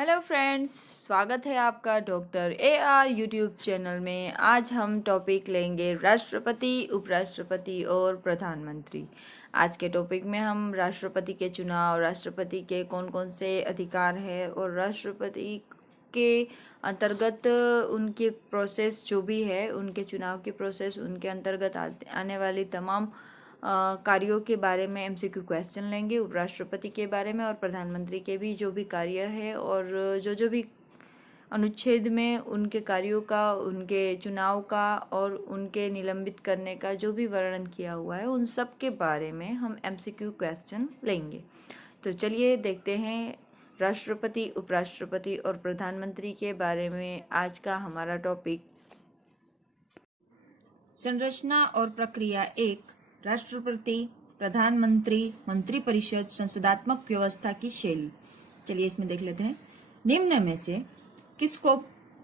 Hello friends, स्वागत है आपका डॉक्टर AR यूट्यूब चैनल में। आज हम टॉपिक लेंगे राष्ट्रपति, उपराष्ट्रपति और प्रधानमंत्री। आज के टॉपिक में हम राष्ट्रपति के चुनाव, राष्ट्रपति के कौन कौन से अधिकार है और राष्ट्रपति के अंतर्गत उनके प्रोसेस जो भी है, उनके चुनाव की प्रोसेस, उनके अंतर्गत आने वाली तमाम कार्यों के बारे में MCQ क्वेश्चन लेंगे। उपराष्ट्रपति के बारे में और प्रधानमंत्री के भी जो भी कार्य है और जो जो भी अनुच्छेद में उनके कार्यों का, उनके चुनाव का और उनके निलंबित करने का जो भी वर्णन किया हुआ है, उन सब के बारे में हम MCQ क्वेश्चन लेंगे। तो चलिए देखते हैं राष्ट्रपति, उपराष्ट्रपति और प्रधानमंत्री के बारे में आज का हमारा टॉपिक। संरचना और प्रक्रिया 1, राष्ट्रपति, प्रधानमंत्री, मंत्रिपरिषद, संसदात्मक व्यवस्था की शैली। चलिए इसमें देख लेते हैं। निम्न में से किसको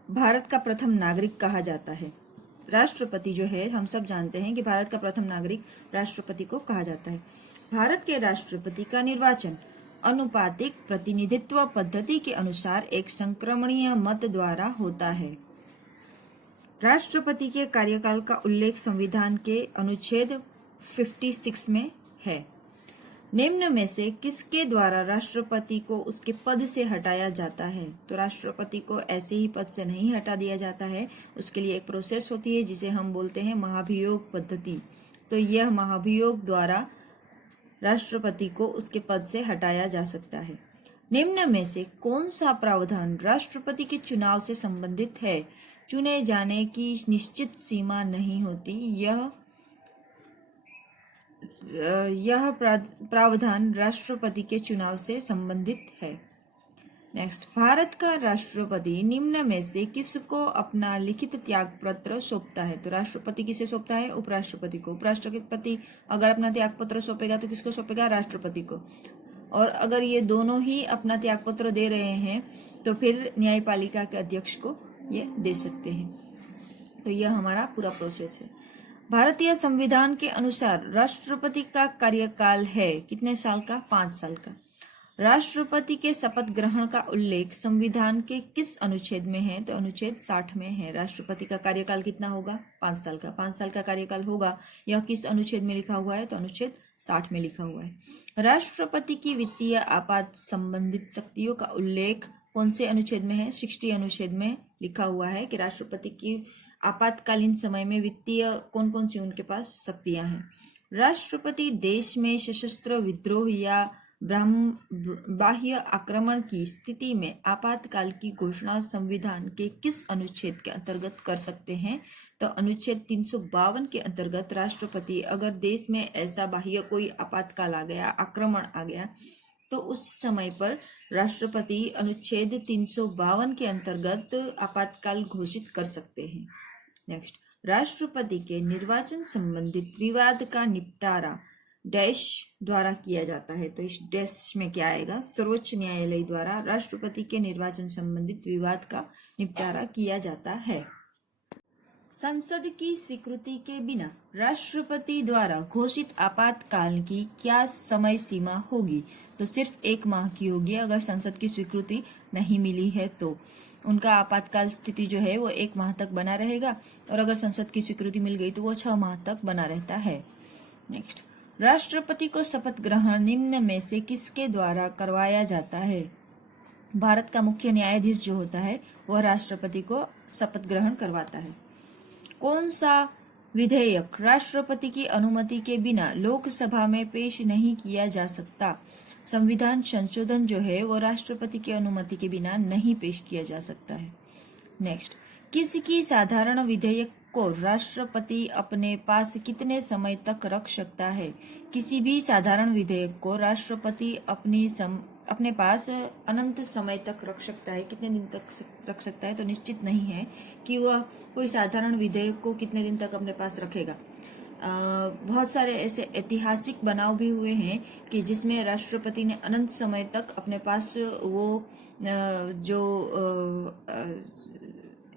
भारत का प्रथम नागरिक कहा जाता है? राष्ट्रपति जो है, हम सब जानते हैं कि भारत का प्रथम नागरिक राष्ट्रपति को कहा जाता है। भारत के राष्ट्रपति का निर्वाचन अनुपातिक प्रतिनिधित्व पद्धति के अनुसार एक संक्रमणीय मत द्वारा होता है। राष्ट्रपति के कार्यकाल का उल्लेख संविधान के अनुच्छेद 56 में है। निम्न में से किसके द्वारा राष्ट्रपति को उसके पद से हटाया जाता है? तो राष्ट्रपति को ऐसे ही पद से नहीं हटा दिया जाता है, उसके लिए एक प्रोसेस होती है जिसे हम बोलते हैं महाभियोग पद्धति। तो यह महाभियोग द्वारा राष्ट्रपति को उसके पद से हटाया जा सकता है। निम्न में से कौन सा प्रावधान राष्ट्रपति के चुनाव से संबंधित है? चुने जाने की निश्चित सीमा नहीं होती, यह प्रावधान राष्ट्रपति के चुनाव से संबंधित है। नेक्स्ट, भारत का राष्ट्रपति निम्न में से किसको अपना लिखित त्याग पत्र सौंपता है? तो राष्ट्रपति किसे सौंपता है? उपराष्ट्रपति को। उपराष्ट्रपति अगर अपना त्याग पत्र सौंपेगा तो किसको सौंपेगा? राष्ट्रपति को। और अगर ये दोनों ही अपना त्याग पत्र दे रहे हैं तो फिर न्यायपालिका के अध्यक्ष को ये दे सकते हैं। तो यह हमारा पूरा प्रोसेस है। भारतीय संविधान के अनुसार राष्ट्रपति का कार्यकाल है कितने साल का? 5 साल का। राष्ट्रपति के शपथ ग्रहण का उल्लेख संविधान के किस अनुच्छेद में है? तो अनुच्छेद 60 में है। राष्ट्रपति का कार्यकाल कितना होगा? 5 साल का। 5 साल का कार्यकाल होगा। यह किस अनुच्छेद में लिखा हुआ है? तो अनुच्छेद 60 में लिखा हुआ है। राष्ट्रपति की वित्तीय आपात संबंधित शक्तियों का उल्लेख कौन से अनुच्छेद में है? 60 अनुच्छेद में लिखा हुआ है कि राष्ट्रपति की आपातकालीन समय में वित्तीय कौन कौन सी उनके पास शक्तियां हैं। राष्ट्रपति देश में सशस्त्र विद्रोह या बाह्य आक्रमण की स्थिति में आपातकाल की घोषणा संविधान के किस अनुच्छेद के अंतर्गत कर सकते हैं? तो अनुच्छेद 352 के अंतर्गत राष्ट्रपति अगर देश में ऐसा बाह्य कोई आपातकाल आ गया, आक्रमण आ गया, तो उस समय पर राष्ट्रपति अनुच्छेद 352 के अंतर्गत आपातकाल घोषित कर सकते हैं। नेक्स्ट, राष्ट्रपति के निर्वाचन संबंधित विवाद का निपटारा डैश द्वारा किया जाता है। तो इस डैश में क्या आएगा? सर्वोच्च न्यायालय द्वारा राष्ट्रपति के निर्वाचन संबंधित विवाद का निपटारा किया जाता है। संसद की स्वीकृति के बिना राष्ट्रपति द्वारा घोषित आपातकाल की क्या समय सीमा होगी? तो सिर्फ 1 माह की होगी। अगर संसद की स्वीकृति नहीं मिली है तो उनका आपातकाल स्थिति जो है वो 1 माह तक बना रहेगा, और अगर संसद की स्वीकृति मिल गई तो वो 6 माह तक बना रहता है। नेक्स्ट, राष्ट्रपति को शपथ ग्रहण निम्न में से किसके द्वारा करवाया जाता है? भारत का मुख्य न्यायाधीश जो होता है वह राष्ट्रपति को शपथ ग्रहण करवाता है। कौन सा विधेयक राष्ट्रपति की अनुमति के बिना लोकसभा में पेश नहीं किया जा सकता? संविधान संशोधन जो है वो राष्ट्रपति की अनुमति के बिना नहीं पेश किया जा सकता है। नेक्स्ट, किसी साधारण विधेयक को राष्ट्रपति अपने पास कितने समय तक रख सकता है? किसी भी साधारण विधेयक को राष्ट्रपति अपने पास अनंत समय तक रख सकता है। कितने दिन तक रख सकता है तो निश्चित नहीं है कि वह कोई साधारण विधेयक को कितने दिन तक अपने पास रखेगा। बहुत सारे ऐसे ऐतिहासिक बनाव भी हुए हैं कि जिसमें राष्ट्रपति ने अनंत समय तक अपने पास वो जो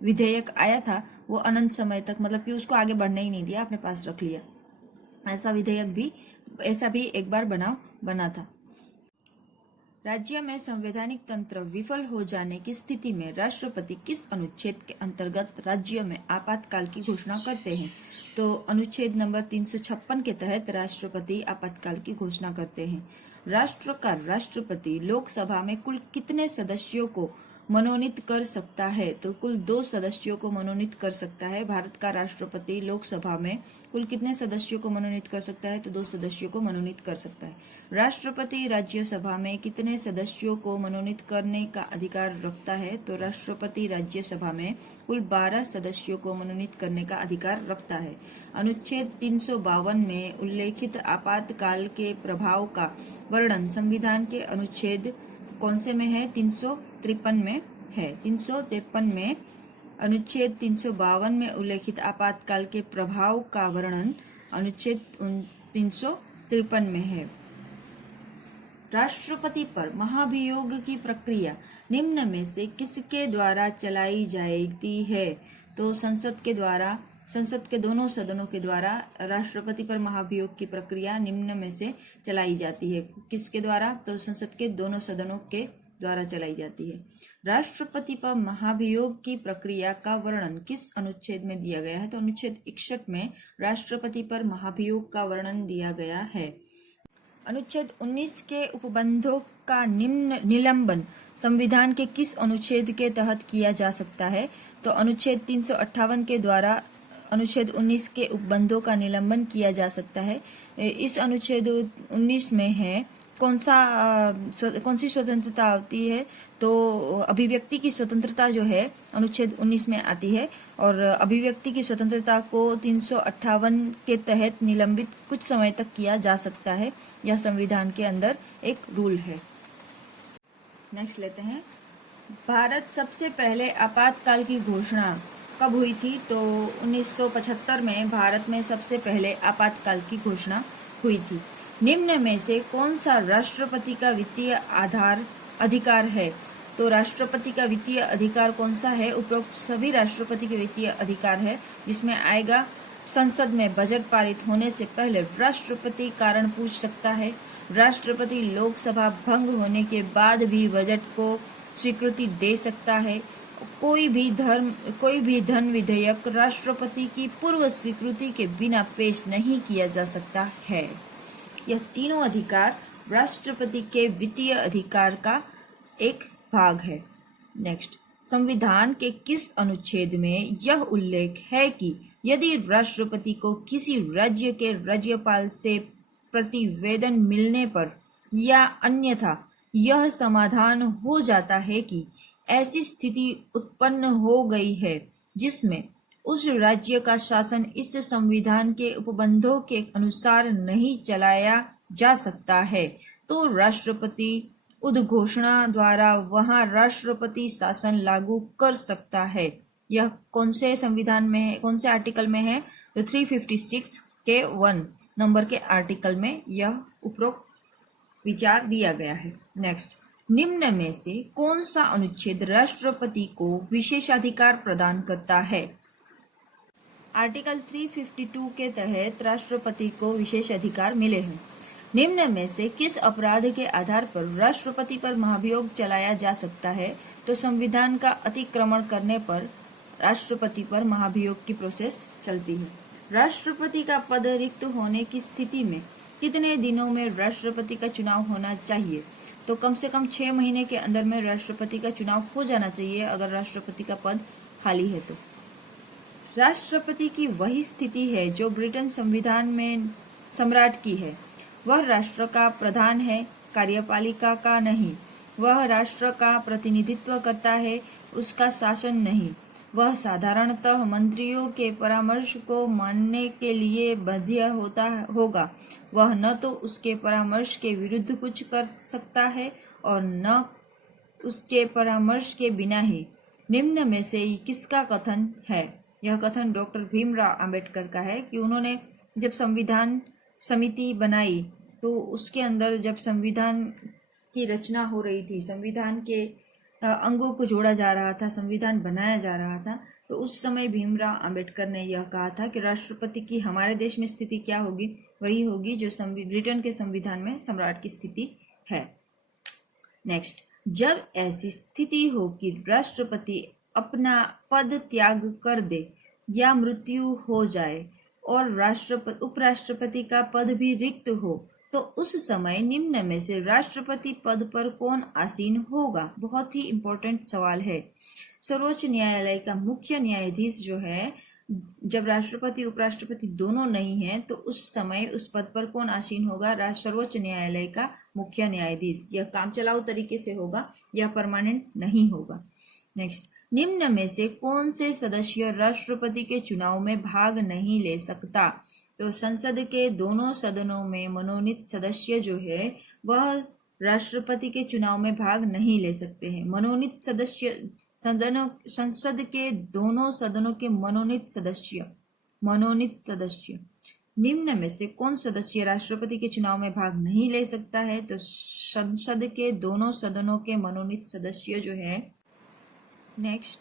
विधेयक आया था वो अनंत समय तक, मतलब कि उसको आगे बढ़ने ही नहीं दिया, अपने पास रख लिया। ऐसा भी एक बार बना था। राज्य में संवैधानिक तंत्र विफल हो जाने की स्थिति में राष्ट्रपति किस अनुच्छेद के अंतर्गत राज्य में आपातकाल की घोषणा करते हैं? तो अनुच्छेद नंबर 356 के तहत राष्ट्रपति आपातकाल की घोषणा करते हैं। राष्ट्र का राष्ट्रपति लोकसभा में कुल कितने सदस्यों को मनोनीत कर सकता है? तो कुल 2 सदस्यों को मनोनीत कर सकता है। भारत का राष्ट्रपति लोकसभा में कुल कितने सदस्यों को मनोनीत कर सकता है? तो 2 सदस्यों को मनोनीत कर सकता है। राष्ट्रपति राज्यसभा में कितने सदस्यों को मनोनीत करने का अधिकार रखता है? तो राष्ट्रपति राज्यसभा में कुल 12 सदस्यों को मनोनीत करने का अधिकार रखता है। अनुच्छेद 352 में उल्लेखित आपातकाल के प्रभाव का वर्णन संविधान के अनुच्छेद कौन से में है? 353 में है। 353 में अनुच्छेद 352 में उल्लेखित आपातकाल के प्रभाव का वर्णन अनुच्छेद 353 में है। राष्ट्रपति पर महाभियोग की प्रक्रिया निम्न में से किसके द्वारा चलाई जाती है? तो संसद के दोनों सदनों के द्वारा राष्ट्रपति पर महाभियोग की प्रक्रिया निम्न में से चलाई जाती है। किसके द्वारा? तो संसद के दोनों सदनों के द्वारा चलाई जाती है। राष्ट्रपति पर महाभियोग की प्रक्रिया का वर्णन किस अनुच्छेद में दिया गया है? तो अनुच्छेद 61 में राष्ट्रपति पर महाभियोग का वर्णन दिया गया है। अनुच्छेद 19 के उपबंधों का निलंबन संविधान के किस अनुच्छेद के तहत किया जा सकता है? तो अनुच्छेद 358 के द्वारा अनुच्छेद 19 के उपबंधों का निलंबन किया जा सकता है। इस अनुच्छेद 19 में है कौन सी स्वतंत्रता आती है? तो अभिव्यक्ति की स्वतंत्रता जो है अनुच्छेद 19 में आती है, और अभिव्यक्ति की स्वतंत्रता को 358 के तहत निलंबित कुछ समय तक किया जा सकता है। यह संविधान के अंदर एक रूल है। नेक्स्ट लेते हैं, भारत सबसे पहले आपातकाल की घोषणा कब हुई थी? तो 1975 में भारत में सबसे पहले आपातकाल की घोषणा हुई थी। निम्न में से कौन सा राष्ट्रपति का वित्तीय अधिकार है? तो राष्ट्रपति का वित्तीय अधिकार कौन सा है? उपरोक्त सभी राष्ट्रपति के वित्तीय अधिकार है, जिसमें आएगा संसद में बजट पारित होने से पहले राष्ट्रपति कारण पूछ सकता है। राष्ट्रपति लोकसभा भंग होने के बाद भी बजट को स्वीकृति दे सकता है। कोई भी धन विधेयक राष्ट्रपति की पूर्व स्वीकृति के बिना पेश नहीं किया जा सकता है। यह तीनों अधिकार राष्ट्रपति के वित्तीय अधिकार का एक भाग है। नेक्स्ट, संविधान के किस अनुच्छेद में यह उल्लेख है कि यदि राष्ट्रपति को किसी राज्य के राज्यपाल से प्रतिवेदन मिलने पर या अन्यथा यह समाधान हो जाता है कि ऐसी स्थिति उत्पन्न हो गई है जिसमें उस राज्य का शासन इस संविधान के उपबंधों के अनुसार नहीं चलाया जा सकता है, तो राष्ट्रपति उद्घोषणा द्वारा वहां राष्ट्रपति शासन लागू कर सकता है। यह कौन से संविधान में है, कौन से आर्टिकल में है? तो 356 के 1 नंबर के आर्टिकल में यह उपरोक्त विचार दिया गया है। नेक्स्ट, निम्न में से कौन सा अनुच्छेद राष्ट्रपति को विशेषाधिकार प्रदान करता है? आर्टिकल 352 के तहत राष्ट्रपति को विशेष अधिकार मिले हैं। निम्न में से किस अपराध के आधार पर राष्ट्रपति पर महाभियोग चलाया जा सकता है? तो संविधान का अतिक्रमण करने पर राष्ट्रपति पर महाभियोग की प्रोसेस चलती है। राष्ट्रपति का पद रिक्त होने की स्थिति में कितने दिनों में राष्ट्रपति का चुनाव होना चाहिए? तो कम से कम 6 महीने के अंदर में राष्ट्रपति का चुनाव हो जाना चाहिए अगर राष्ट्रपति का पद खाली है तो। राष्ट्रपति की वही स्थिति है जो ब्रिटेन संविधान में सम्राट की है। वह राष्ट्र का प्रधान है, कार्यपालिका का नहीं। वह राष्ट्र का प्रतिनिधित्व करता है, उसका शासन नहीं। वह साधारणतः मंत्रियों के परामर्श को मानने के लिए बाध्य होगा। वह न तो उसके परामर्श के विरुद्ध कुछ कर सकता है और न उसके परामर्श के बिना ही। निम्न में से किसका कथन है? यह कथन डॉक्टर भीमराव अंबेडकर का है कि उन्होंने जब संविधान समिति बनाई तो उसके अंदर जब संविधान की रचना हो रही थी, संविधान के अंगों को जोड़ा जा रहा था, संविधान बनाया जा रहा था, तो उस समय भीमराव अंबेडकर ने यह कहा था कि राष्ट्रपति की हमारे देश में स्थिति क्या होगी, वही होगी जो ब्रिटेन के संविधान में सम्राट की स्थिति है। नेक्स्ट, जब ऐसी स्थिति हो कि राष्ट्रपति अपना पद त्याग कर दे या मृत्यु हो जाए और उपराष्ट्रपति का पद भी रिक्त हो, तो उस समय निम्न में से राष्ट्रपति पद पर कौन आसीन होगा? बहुत ही इंपॉर्टेंट सवाल है। सर्वोच्च न्यायालय का मुख्य न्यायाधीश जो है, जब राष्ट्रपति उपराष्ट्रपति दोनों नहीं है तो उस समय उस पद पर कौन आसीन होगा? सर्वोच्च न्यायालय का मुख्य न्यायाधीश। यह काम चलाऊ तरीके से होगा, यह परमानेंट नहीं होगा। नेक्स्ट, निम्न में से कौन से सदस्य राष्ट्रपति के चुनाव में भाग नहीं ले सकता? तो संसद के दोनों सदनों में मनोनीत सदस्य जो है वह राष्ट्रपति के चुनाव में भाग नहीं ले सकते हैं। मनोनीत सदस्य संसद के दोनों सदनों के मनोनीत सदस्य निम्न में से कौन सदस्य राष्ट्रपति के चुनाव में भाग नहीं ले सकता है? तो संसद के दोनों सदनों के मनोनीत सदस्य जो है। नेक्स्ट,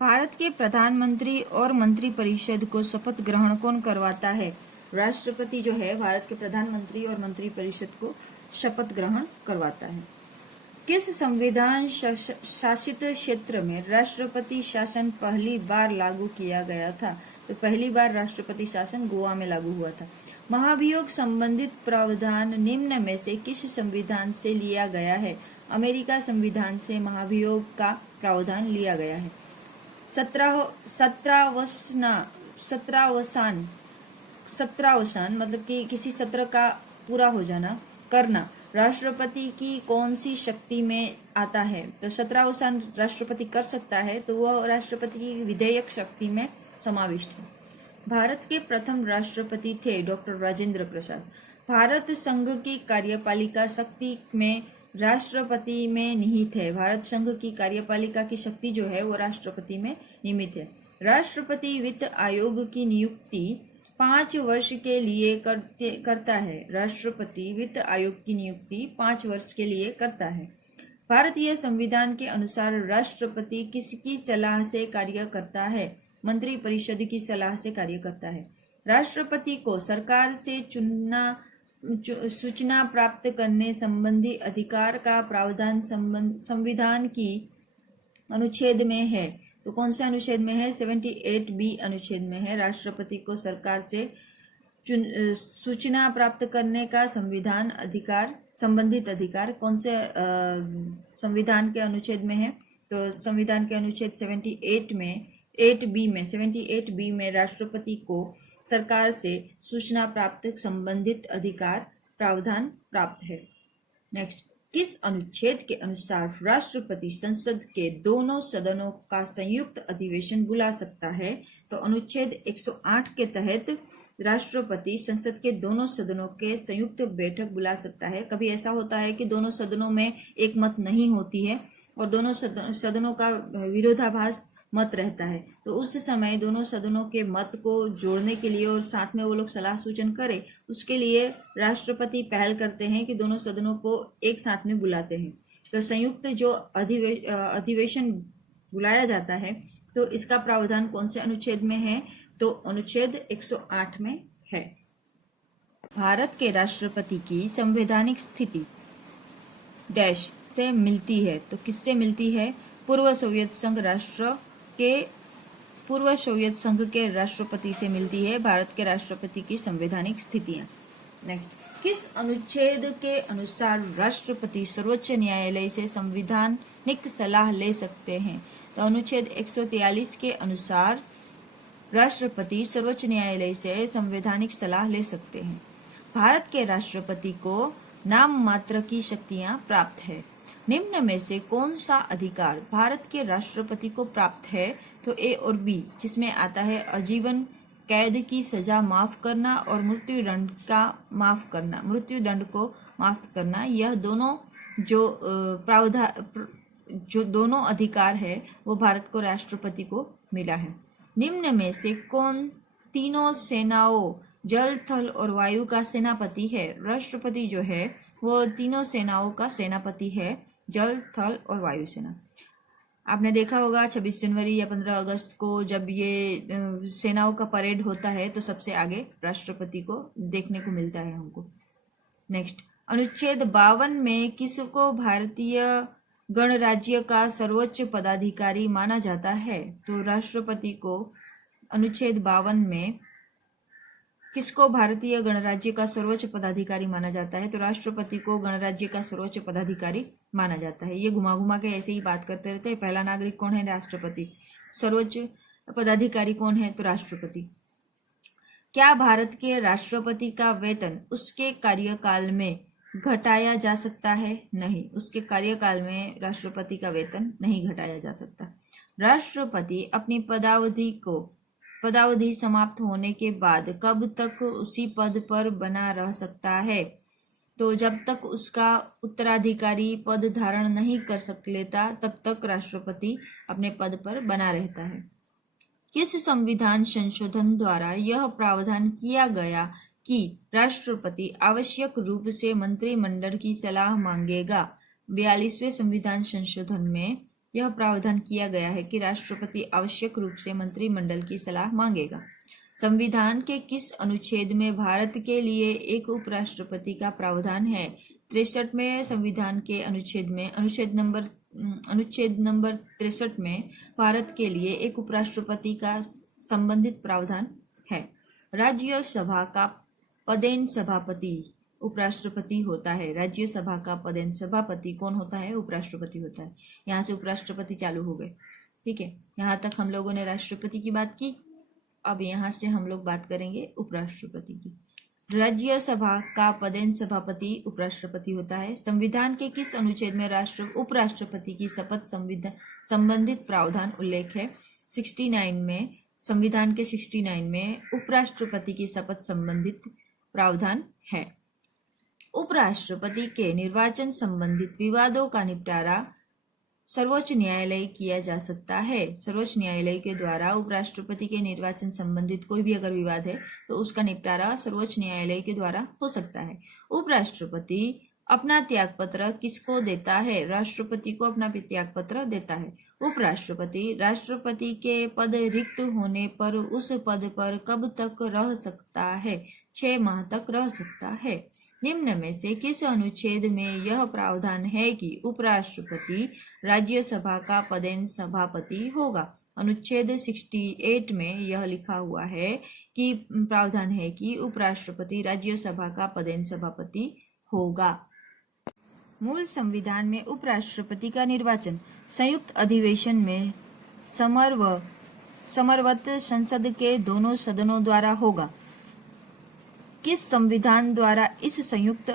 भारत के प्रधानमंत्री और मंत्रिपरिषद को शपथ ग्रहण कौन करवाता है? राष्ट्रपति जो है भारत के प्रधानमंत्री और मंत्रिपरिषद को शपथ ग्रहण करवाता है। किस संविधान शासित क्षेत्र में राष्ट्रपति शासन पहली बार लागू किया गया था? तो पहली बार राष्ट्रपति शासन गोवा में लागू हुआ था। महाभियोग संबंधित प्रावधान निम्न में से किस संविधान से लिया गया है? अमेरिका संविधान से महाभियोग का प्रावधान लिया गया है। सत्रावसान मतलब कि किसी सत्र का पूरा हो जाना, करना राष्ट्रपति की कौन सी शक्ति में आता है? तो सत्रावसान राष्ट्रपति कर सकता है, तो वह राष्ट्रपति की विधेयक शक्ति में समाविष्ट है। भारत के प्रथम राष्ट्रपति थे डॉक्टर राजेंद्र प्रसाद। भारत संघ की कार्यपालिका शक्ति में राष्ट्रपति में निहित है। भारत संघ की कार्यपालिका की शक्ति जो है वो राष्ट्रपति में निहित है। राष्ट्रपति वित्त आयोग की नियुक्ति 5 वर्ष के लिए करता है। राष्ट्रपति वित्त आयोग की नियुक्ति 5 वर्ष के लिए करता है। भारतीय संविधान के अनुसार राष्ट्रपति किसकी सलाह से कार्य करता है? मंत्रिपरिषद की सलाह से कार्य करता है। राष्ट्रपति को सरकार से सूचना प्राप्त करने संबंधी अधिकार का प्रावधान संविधान की अनुच्छेद में है। तो कौन से अनुच्छेद में है? 78B अनुच्छेद में है। राष्ट्रपति को सरकार से सूचना प्राप्त करने का संबंधित अधिकार कौन से संविधान के अनुच्छेद में है? तो संविधान के अनुच्छेद 78B में राष्ट्रपति को सरकार से सूचना प्राप्त संबंधित अधिकार प्रावधान प्राप्त है। नेक्स्ट, किस अनुच्छेद के अनुसार राष्ट्रपति संसद के दोनों सदनों का संयुक्त अधिवेशन बुला सकता है? तो अनुच्छेद 108 के तहत राष्ट्रपति संसद के दोनों सदनों के संयुक्त बैठक बुला सकता है। कभी ऐसा होता है कि दोनों सदनों में एक मत नहीं होती है और दोनों सदनों का विरोधाभास मत रहता है, तो उस समय दोनों सदनों के मत को जोड़ने के लिए और साथ में वो लोग सलाह सूचन करें, उसके लिए राष्ट्रपति पहल करते हैं कि दोनों सदनों को एक साथ में बुलाते हैं। तो संयुक्त जो अधिवेशन बुलाया जाता है, तो इसका प्रावधान कौन से अनुच्छेद में है? तो अनुच्छेद 108 में है। भारत के राष्ट्रपति की संवैधानिक स्थिति डैश से मिलती है। तो किससे मिलती है? पूर्व सोवियत संघ के राष्ट्रपति से मिलती है भारत के राष्ट्रपति की संवैधानिक स्थितियां। नेक्स्ट, किस अनुच्छेद के अनुसार राष्ट्रपति सर्वोच्च न्यायालय से संवैधानिक सलाह ले सकते हैं? तो अनुच्छेद 143 के अनुसार राष्ट्रपति सर्वोच्च न्यायालय से संवैधानिक सलाह ले सकते हैं। भारत के राष्ट्रपति को नाम मात्र की शक्तियां प्राप्त है। निम्न में से कौन सा अधिकार भारत के राष्ट्रपति को प्राप्त है? तो ए और बी, जिसमें आता है आजीवन कैद की सजा माफ करना और मृत्युदंड को माफ करना। यह दोनों जो दोनों अधिकार है वो भारत को राष्ट्रपति को मिला है। निम्न में से कौन तीनों सेनाओं जल, थल और वायु का सेनापति है? राष्ट्रपति जो है वो तीनों सेनाओं का सेनापति है, जल, थल और वायु सेना। आपने देखा होगा 26 जनवरी या 15 अगस्त को जब ये सेनाओं का परेड होता है तो सबसे आगे राष्ट्रपति को देखने को मिलता है हमको। नेक्स्ट, अनुच्छेद 52 में किसको भारतीय गणराज्य का सर्वोच्च पदाधिकारी माना जाता है? तो राष्ट्रपति को अनुच्छेद 52 में किसको भारतीय गणराज्य का सर्वोच्च पदाधिकारी माना जाता है? तो राष्ट्रपति को गणराज्य का सर्वोच्च पदाधिकारी माना जाता है। ये घुमा घुमा के ऐसे ही बात करते रहते हैं। पहला नागरिक कौन है? राष्ट्रपति। सर्वोच्च पदाधिकारी कौन है? तो राष्ट्रपति। क्या भारत के राष्ट्रपति का वेतन उसके कार्यकाल में घटाया जा सकता है? नहीं, उसके कार्यकाल में राष्ट्रपति का वेतन नहीं घटाया जा सकता। राष्ट्रपति अपनी पदावधि समाप्त होने के बाद कब तक उसी पद पर बना रह सकता है? तो जब तक उसका उत्तराधिकारी पद धारण नहीं कर लेता तब तक राष्ट्रपति अपने पद पर बना रहता है। किस संविधान संशोधन द्वारा यह प्रावधान किया गया कि राष्ट्रपति आवश्यक रूप से मंत्रिमंडल की सलाह मांगेगा? 42वें संविधान संशोधन में यह प्रावधान किया गया है कि राष्ट्रपति आवश्यक रूप से मंत्रिमंडल की सलाह मांगेगा। संविधान के किस अनुच्छेद में भारत के लिए एक उपराष्ट्रपति का प्रावधान है? 63वें संविधान के अनुच्छेद नंबर 63 में भारत के लिए एक उपराष्ट्रपति का संबंधित प्रावधान है। राज्यसभा का पदेन सभापति उपराष्ट्रपति होता है। राज्यसभा का पदेन सभापति कौन होता है? उपराष्ट्रपति होता है। यहाँ से उपराष्ट्रपति चालू हो गए। ठीक है, यहाँ तक हम लोगों ने राष्ट्रपति की बात की। अब यहाँ से हम लोग बात करेंगे उपराष्ट्रपति की। राज्यसभा का पदेन सभापति उपराष्ट्रपति होता है। संविधान के किस अनुच्छेद में उपराष्ट्रपति की शपथ संबंधित प्रावधान उल्लेख है? 69 में। संविधान के 69 में उपराष्ट्रपति की शपथ संबंधित प्रावधान है। उपराष्ट्रपति के निर्वाचन संबंधित विवादों का निपटारा सर्वोच्च न्यायालय किया जा सकता है। सर्वोच्च न्यायालय के द्वारा उपराष्ट्रपति के निर्वाचन संबंधित कोई भी अगर विवाद है तो उसका निपटारा सर्वोच्च न्यायालय के द्वारा हो सकता है। उपराष्ट्रपति अपना त्यागपत्र किसको देता है? राष्ट्रपति को अपना त्यागपत्र देता है। उपराष्ट्रपति राष्ट्रपति के पद रिक्त होने पर उस पद पर कब तक रह सकता है? 6 माह तक रह सकता है। निम्न में से किस अनुच्छेद में यह प्रावधान है कि उपराष्ट्रपति राज्यसभा का पदेन सभापति होगा? अनुच्छेद 68 में यह लिखा हुआ है कि प्रावधान है कि उपराष्ट्रपति राज्यसभा का पदेन सभापति होगा। मूल संविधान में उपराष्ट्रपति का निर्वाचन संयुक्त अधिवेशन में समरवत संसद के दोनों सदनों द्वारा होगा। किस संविधान द्वारा इस संयुक्त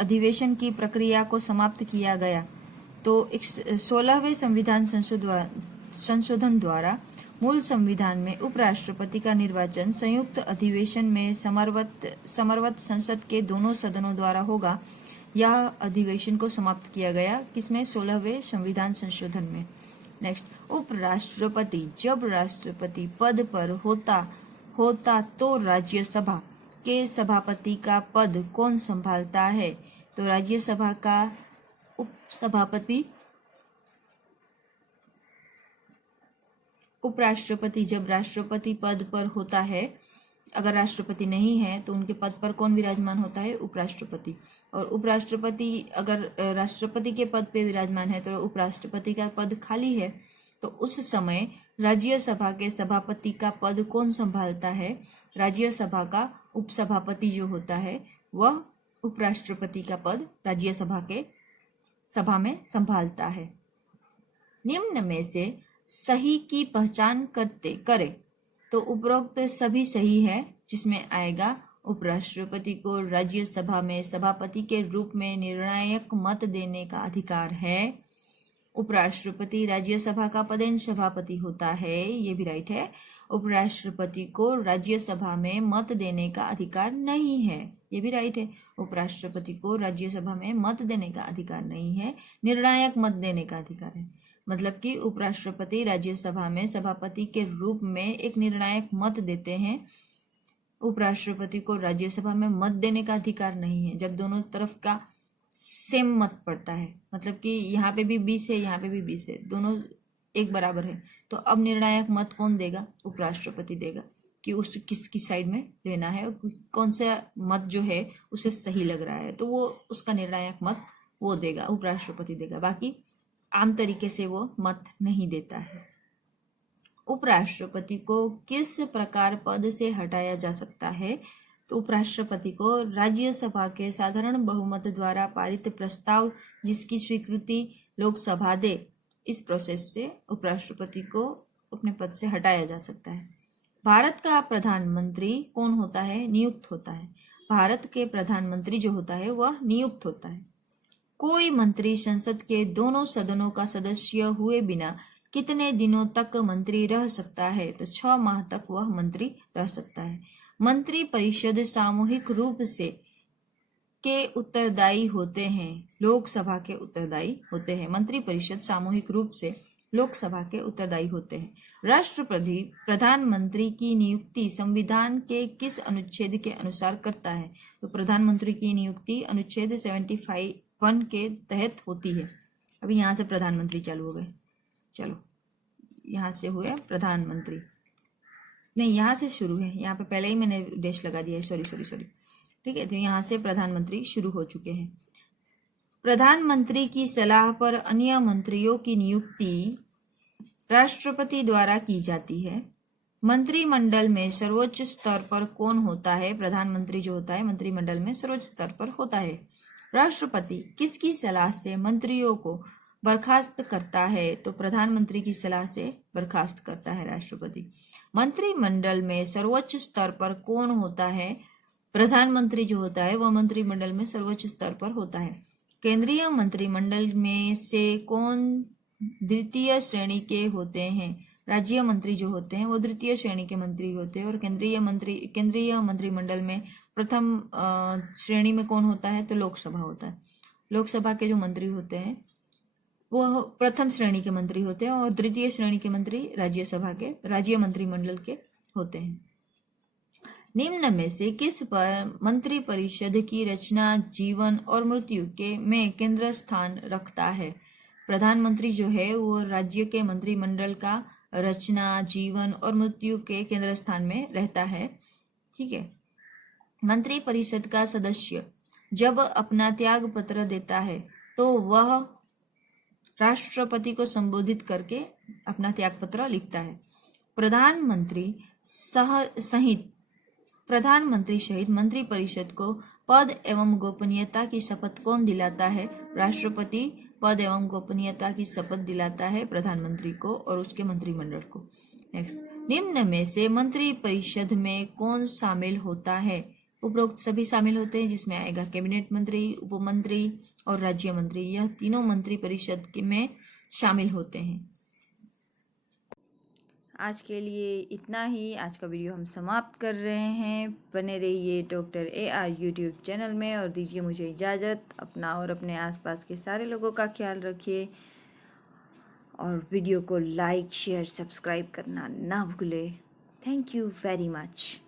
अधिवेशन की प्रक्रिया को समाप्त किया गया? तो 16वें संविधान संशोधन द्वारा मूल संविधान में उपराष्ट्रपति का निर्वाचन संयुक्त अधिवेशन में समरवत संसद के दोनों सदनों द्वारा होगा। यह अधिवेशन को समाप्त किया गया किसमें? 16वें संविधान संशोधन में। नेक्स्ट, उपराष्ट्रपति जब राष्ट्रपति पद पर होता तो राज्यसभा के सभापति का पद कौन संभालता है? तो राज्यसभा का उपसभापति उपराष्ट्रपति जब राष्ट्रपति पद पर होता है, अगर राष्ट्रपति नहीं है तो उनके पद पर कौन विराजमान होता है? उपराष्ट्रपति। और उपराष्ट्रपति अगर राष्ट्रपति के पद पे विराजमान है तो उपराष्ट्रपति का पद खाली है, तो उस समय राज्यसभा के सभापति का पद कौन संभालता है? राज्यसभा का उपसभापति जो होता है वह उपराष्ट्रपति का पद सभा में संभालता है। निम्न में से सही की पहचान करे तो उपरोक्त सभी सही है, जिसमें आएगा उपराष्ट्रपति को राज्यसभा में सभापति के रूप में निर्णायक मत देने का अधिकार है। उपराष्ट्रपति राज्यसभा का पदेन सभापति होता है, ये भी राइट है। उपराष्ट्रपति को राज्यसभा में मत देने का अधिकार नहीं है, ये भी राइट है। उपराष्ट्रपति को राज्यसभा में मत देने का अधिकार नहीं है, निर्णायक मत देने का अधिकार है। मतलब कि उपराष्ट्रपति राज्यसभा में सभापति के रूप में एक निर्णायक मत देते हैं। उपराष्ट्रपति को राज्यसभा में मत देने का अधिकार नहीं है जब दोनों तरफ का सेम मत पड़ता है, मतलब कि यहाँ पे भी 20 है, यहाँ पे भी 20 है, दोनों एक बराबर है, तो अब निर्णायक मत कौन देगा? उपराष्ट्रपति देगा। कि उस किसकी साइड में लेना है और कौन सा मत जो है उसे सही लग रहा है, तो वो उसका निर्णायक मत वो देगा, उपराष्ट्रपति देगा। बाकी आम तरीके से वो मत नहीं देता है। उपराष्ट्रपति को किस प्रकार पद से हटाया जा सकता है? तो उपराष्ट्रपति को राज्यसभा के साधारण बहुमत द्वारा पारित प्रस्ताव जिसकी स्वीकृति लोकसभा दे, इस प्रोसेस से उपराष्ट्रपति को अपने पद से हटाया जा सकता है। भारत का प्रधानमंत्री कौन होता है? नियुक्त होता है। भारत के प्रधानमंत्री जो होता है वह नियुक्त होता है। कोई मंत्री संसद के दोनों सदनों का सदस्य हुए बिना कितने दिनों तक मंत्री रह सकता है? तो 6 माह तक वह मंत्री रह सकता है। मंत्री परिषद सामूहिक रूप से के उत्तरदायी होते हैं, लोकसभा के उत्तरदायी होते हैं। मंत्री परिषद सामूहिक रूप से लोकसभा के उत्तरदायी होते हैं। राष्ट्रपति प्रधानमंत्री की नियुक्ति संविधान के किस अनुच्छेद के अनुसार करता है? तो प्रधानमंत्री की नियुक्ति अनुच्छेद 75(1) के तहत होती है। अभी यहाँ से प्रधानमंत्री चालू हो गए, चलो यहाँ से हुए प्रधानमंत्री, नहीं यहाँ से शुरू है, यहाँ पे पहले ही मैंने डैश लगा दिया है, सॉरी। ठीक है, तो यहाँ से प्रधानमंत्री शुरू हो चुके हैं। प्रधानमंत्री की सलाह पर अन्य मंत्रियों की नियुक्ति राष्ट्रपति द्वारा की जाती है। मंत्रिमंडल में सर्वोच्च स्तर पर कौन होता है? प्रधानमंत्री जो होता है मंत्रिमंडल में सर्वोच्च स्तर पर होता है। राष्ट्रपति किसकी सलाह से मंत्रियों को बर्खास्त करता है? तो प्रधानमंत्री की सलाह से बर्खास्त करता है राष्ट्रपति। मंत्रिमंडल में सर्वोच्च स्तर पर कौन होता है? प्रधानमंत्री जो होता है वह मंत्रिमंडल में सर्वोच्च स्तर पर होता है। केंद्रीय मंत्रिमंडल में से कौन द्वितीय श्रेणी के होते हैं? राज्य मंत्री जो होते हैं वो द्वितीय श्रेणी के मंत्री होते हैं। और केंद्रीय मंत्रिमंडल में प्रथम श्रेणी में कौन होता है? तो लोकसभा होता है। लोकसभा के जो मंत्री होते हैं वो प्रथम श्रेणी के मंत्री होते हैं और द्वितीय श्रेणी के मंत्री राज्यसभा के राज्य मंत्रिमंडल के होते हैं। निम्न में से किस पर मंत्री परिषद की रचना जीवन और मृत्यु के में केंद्र स्थान रखता है? प्रधानमंत्री जो है वो राज्य के मंत्रिमंडल का रचना जीवन और मृत्यु के केंद्र स्थान में रहता है। ठीक है, मंत्री परिषद का सदस्य जब अपना त्याग पत्र देता है तो वह राष्ट्रपति को संबोधित करके अपना त्याग पत्र लिखता है। प्रधानमंत्री सहित मंत्री परिषद को पद एवं गोपनीयता की शपथ कौन दिलाता है? राष्ट्रपति पद एवं गोपनीयता की शपथ दिलाता है प्रधानमंत्री को और उसके मंत्रिमंडल को। नेक्स्ट, निम्न में से मंत्री परिषद में कौन शामिल होता है? उपरोक्त सभी शामिल होते हैं, जिसमें आएगा कैबिनेट मंत्री, उपमंत्री और राज्य मंत्री। यह तीनों मंत्री परिषद में शामिल होते हैं। आज के लिए इतना ही। आज का वीडियो हम समाप्त कर रहे हैं। बने रहिए डॉक्टर AR यूट्यूब चैनल में और दीजिए मुझे इजाज़त। अपना और अपने आसपास के सारे लोगों का ख्याल रखिए और वीडियो को लाइक शेयर सब्सक्राइब करना ना भूलें। Thank you very much.